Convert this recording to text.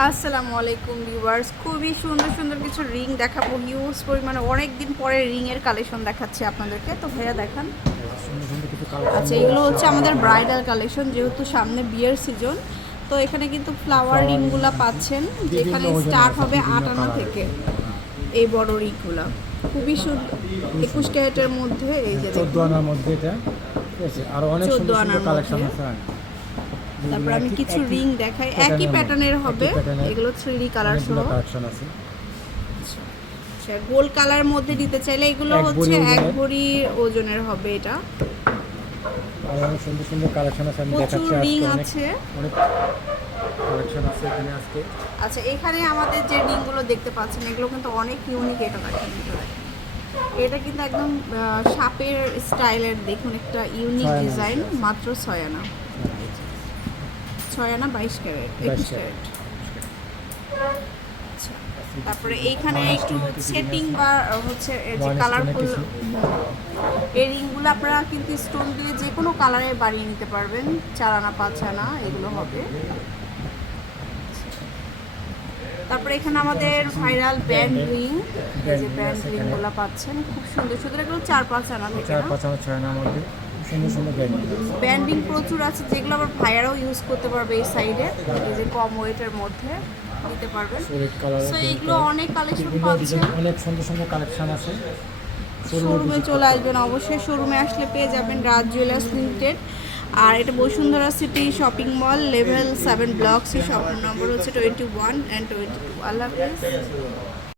আসসালামু আলাইকুম ভিউয়ার্স। খুবই সুন্দর সুন্দর কিছু রিং দেখাবো। হিউজ পরিমাণে অনেক দিন পরে রিং এর কালেকশন দেখাচ্ছি আপনাদেরকে। তো ভাইয়া দেখান। আচ্ছা এগুলো হচ্ছে আমাদের ব্রাইডাল কালেকশন যেহেতু সামনে বিয়ের সিজন তো এখানে কিন্তু ফ্লাওয়ার রিংগুলো পাচ্ছেন যেখানে স্টার্ট হবে আটানা। থেকে এই বড় রিংগুলো। খুবই সুন্দর একুশ ক্যারেটের মধ্যে এই যে চোদ্দ। আনার মধ্যে এটা। আরও অনেক সুন্দর কালেকশন আছে। তারপর আমি কিছু রিং দেখাই একই প্যাটার্নের হবে। এগুলো থ্রি কালার সহ। কালেকশন আছে। আচ্ছা গোল কালার মধ্যে দিতে চাইলে এগুলো হচ্ছে এক ভরি ওজনের হবে এটা। অনেক সুন্দর সুন্দর কালেকশন আছে আমি প্রচুর দেখাচ্ছি রিং আছে। অনেক কালেকশন আছে এখানে আজকে। আচ্ছা এখানে আমাদের যে রিংগুলো দেখতে পাচ্ছেন এগুলো কিন্তু অনেক ইউনিক এটা দেখেন এটা কিন্তু একদম সাপের স্টাইলের দেখুন একটা ইউনিক ডিজাইন মাত্র ছয় আনা। ছয় আনা বাইশ ক্যারেট 22 একুশ ক্যারেট। আচ্ছা তারপরে এইখানে একটু সেটিং বা হচ্ছে যে কালারফুল। এই রিংগুলো আপনারা কিন্তু স্টোন দিয়ে যে কোনো কালারে বানিয়ে নিতে পারবেন। চার আনা পাঁচ আনা এগুলো হবে। তারপরে এখানে আমাদের ভাইরাল ব্যান্ড রিং যে ব্যান্ড রিংগুলো পাচ্ছেন। খুব সুন্দর সুন্দর এগুলো চার পাঁচ আনা চার পাঁচ আনা ছয় আনার মধ্যে। ব্যান্ড প্রচুর আছে যেগুলো আবার ভাইয়ারাও ইউজ করতে পারবে এই সাইডে এই যে কম ওয়েটের মধ্যে দিতে পারবেন সো এগুলো অনেক কালেকশন পাচ্ছেন। অনেক সুন্দর সুন্দর কালেকশন আছে। শোরুমে চলে আসবেন অবশ্যই। শোরুমে আসলে পেয়ে যাবেন রাজ জুয়েলার্স লিমিটেড আর এটা Bashundhara city shopping mall level seven blocks shop number হচ্ছে twenty one and twenty two Allah Hafiz.